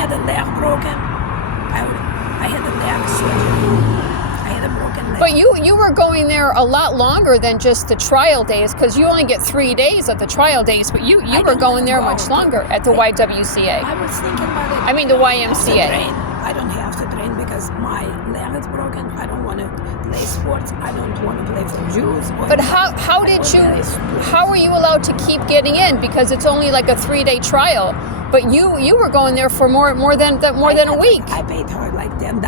had a leg broken. I had a leg surgery. I had a broken leg. But you were going there a lot longer than just the trial days, because you only get 3 days of the trial days, but you were going there much longer at the YWCA. I was thinking about it. I mean the YMCA. I don't have to train because my leg is broken. I don't want to play sports. I don't want to play for Jews. But how were you allowed to keep getting in? Because it's only like a 3-day trial. But you were going there for more than a week. I paid her like $10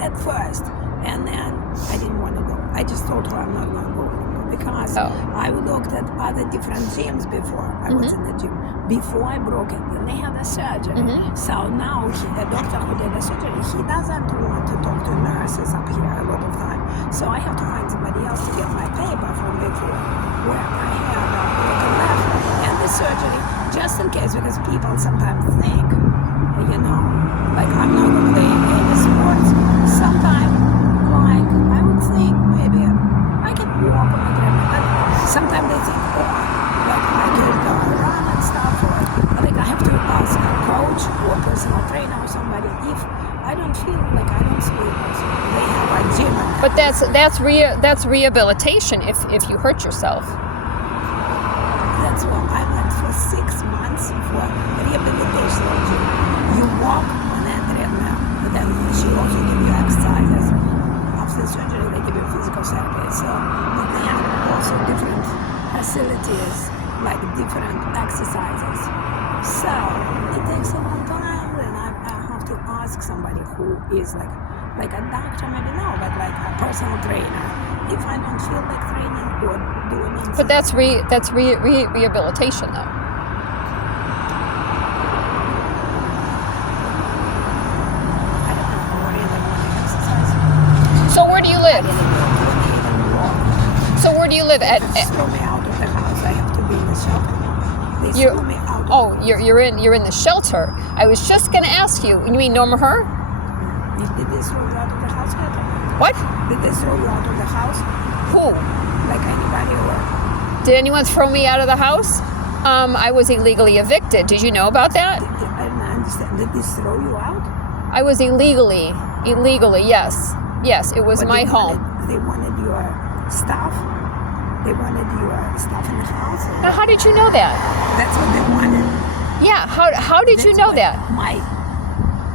at first, and then I didn't want to go. I just told her I'm not going to go anymore because I looked at other different gyms before. I was in the gym before I broke it, and they had a surgery. So now the doctor who did the surgery, he doesn't want to talk to nurses up here a lot of time. So I have to find somebody else to get my paper from before where I had a broken leg and the surgery, just in case, because people sometimes think, like I'm not going to play any sports. Sometimes, like, I would think maybe I can walk on the treadmill, but sometimes they think, like I could run and stuff, or like I have to ask a coach or a personal trainer or somebody if I don't feel like I don't sleep. They have a gym. But that's rehabilitation if you hurt yourself. That's why I went for 6 months for rehabilitation gym. You walk on that treadmill, but then she also gives you exercises. After the surgery, they give you physical therapy. So they have also different facilities, like different exercises. So it takes a long time, and I have to ask somebody who is like a doctor, maybe no, but like a personal trainer. If I don't feel like training or doing anything. But that's rehabilitation, though. I don't know really want to exercise. So where do you live? So where do you live at? They throw me out of the house. I have to be in the shelter. They throw me out. Oh, you're in the shelter. I was just going to ask you. You mean Norma Herr? Did they throw you out of the house yet? What? Did they throw you out of the house? Who? Like anybody or? Did anyone throw me out of the house? I was illegally evicted. Did you know about that? I don't understand. Did they throw you out? I was illegally, yes. Yes, it was my home. They wanted your stuff? They wanted your stuff in the house? Now, how did you know that? That's what they wanted. Yeah, how did you know that? My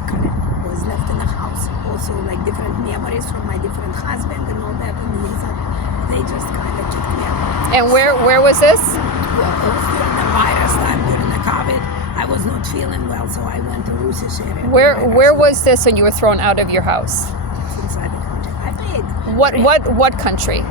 car was left in the house. Also, like different memories from my different husband and all that. And they just kind of kicked me out. And where was this? Well, it was during the virus time, during the COVID. I was not feeling well, so I went to Russisch area. Where was this when you were thrown out of your house? Inside the country. I paid. What country?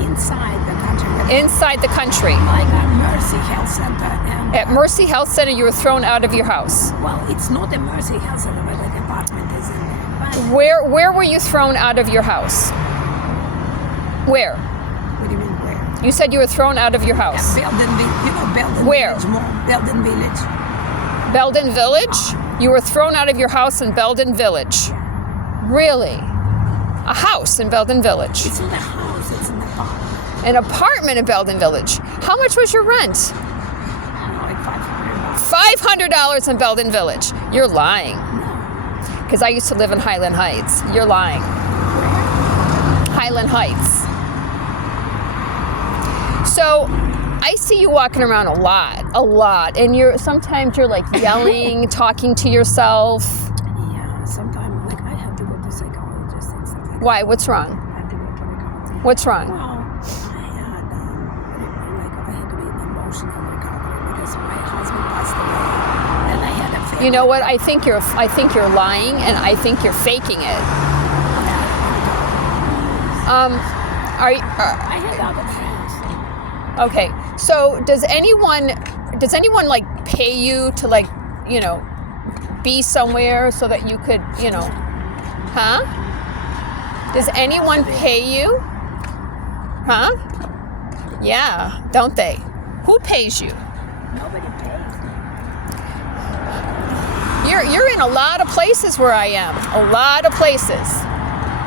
Inside the country. Inside the country. Like at Mercy Health Center. And, at Mercy Health Center, you were thrown out of your house. Well, it's not a Mercy Health Center, but like apartment is in there. But where were you thrown out of your house? Where? What do you mean where? You said you were thrown out of your house. Belden, Belden where? Village Mall. Belden Village. Belden Village? You were thrown out of your house in Belden Village. Yeah. Really? A house in Belden Village? It's not a house, it's an apartment. An apartment in Belden Village. How much was your rent? I don't know, like $500. $500 in Belden Village. You're lying. No. Because I used to live in Highland Heights. You're lying. Where? Highland Heights. So I see you walking around a lot, and sometimes you're like yelling, talking to yourself. Yeah, sometimes like I have to go to psychologist and stuff like that. Why? What's wrong? I have to go to recovery. What's wrong? Well, I had to be in emotional recovery because my husband passed away, and I had a family. You know what? I think you're lying, and I think you're faking it. I had other friends. Okay. So does anyone like pay you to like, be somewhere so that you could, huh? Does anyone pay you? Huh? Yeah, don't they? Who pays you? Nobody pays. You're in a lot of places where I am. A lot of places.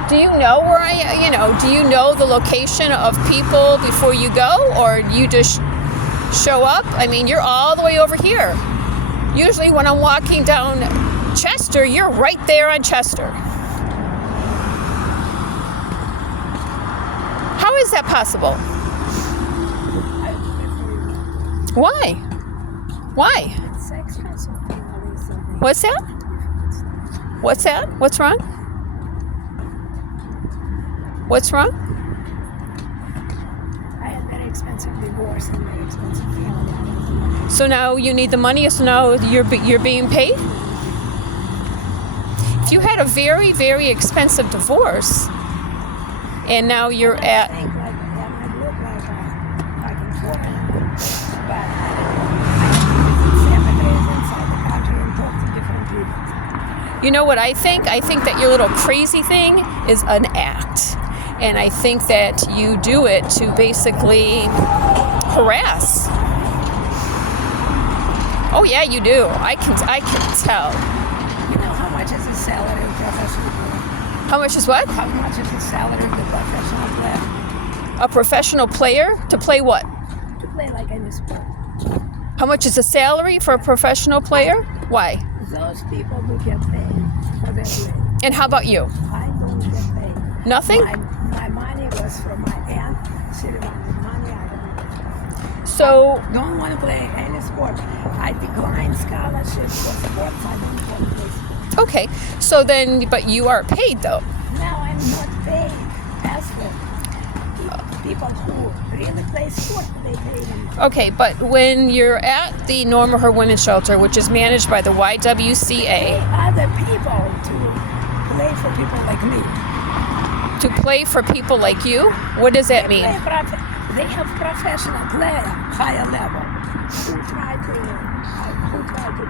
Do you know where I am? Do you know the location of people before you go, or you just show up? I mean, you're all the way over here. Usually when I'm walking down Chester, you're right there on Chester. How is that possible? Why? Why? It's expensive. What's that? What's that? What's wrong? What's wrong? I had very expensive divorce and very expensive family. So now you need the money, so now you're being paid? If you had a very, very expensive divorce, and now you're at... I think like, yeah, I look like a foreigner, but I have to visit cemeteries inside the country and talk to different people. You know what I think? I think that your little crazy thing is an act. And I think that you do it to basically harass. Oh yeah, you do. I can tell. You know how much is the salary of a professional player? How much is what? How much is the salary of the professional player? A professional player? To play what? To play like any sport. How much is the salary for a professional player? Why? Those people do get paid for their play. And how about you? I don't get paid. Nothing? My money was from my aunt. She wanted money. I So, don't want to play any sport. I decline scholarships for sports. I don't want to play sports. okay. So then, but you are paid though. Now I'm not paid. As the people who really play sport, they pay them. Okay, but when you're at the Norma Herr Women's Shelter, which is managed by the Pay YWCA, other people to play for people like me. to play for people like you, what does that mean? They have professional player, higher level, who try to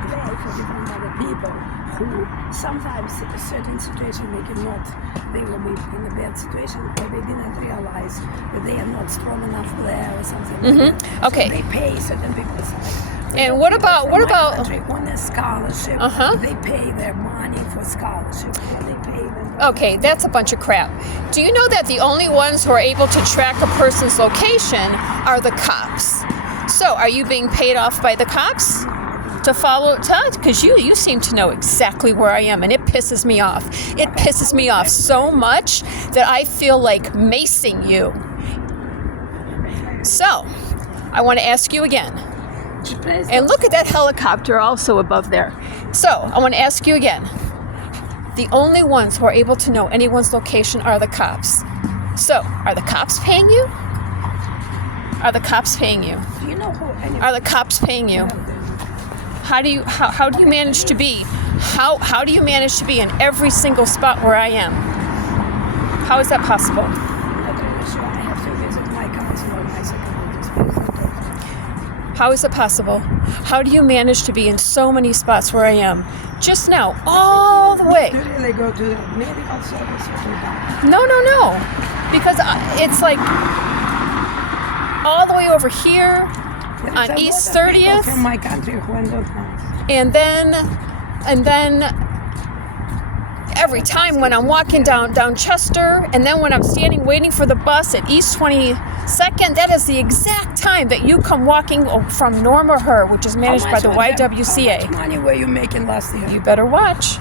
play for different other people who sometimes in a certain situation they will be in a bad situation or they didn't realize that they are not strong enough player or something like that. Okay. So they pay certain people. And what about country on a scholarship? They pay their money for scholarship. They pay them. Okay, that's a bunch of crap. Do you know that the only ones who are able to track a person's location are the cops? So, are you being paid off by the cops to follow Todd? Because you seem to know exactly where I am, and it pisses me off. It pisses me off so much that I feel like macing you. So, I want to ask you again. And look at that helicopter also above there. So, I want to ask you again. The only ones who are able to know anyone's location are the cops. So, are the cops paying you? Are the cops paying you? Do you know who? Are the cops paying you? How do you manage to be? How do you manage to be in every single spot where I am? How is that possible? I'm not really sure. I have to visit my counselor, my psychologist. How is it possible? How do you manage to be in so many spots where I am? Just now, all the way. Do you really go to the medical service or something? No. Because it's like all the way over here on East 30th. From my country who are not nice. And then every time when I'm walking down Chester, and then when I'm standing waiting for the bus at East 22nd, that is the exact time that you come walking from Norma Herr, which is managed by the YWCA. How much money were you making last year? You better watch.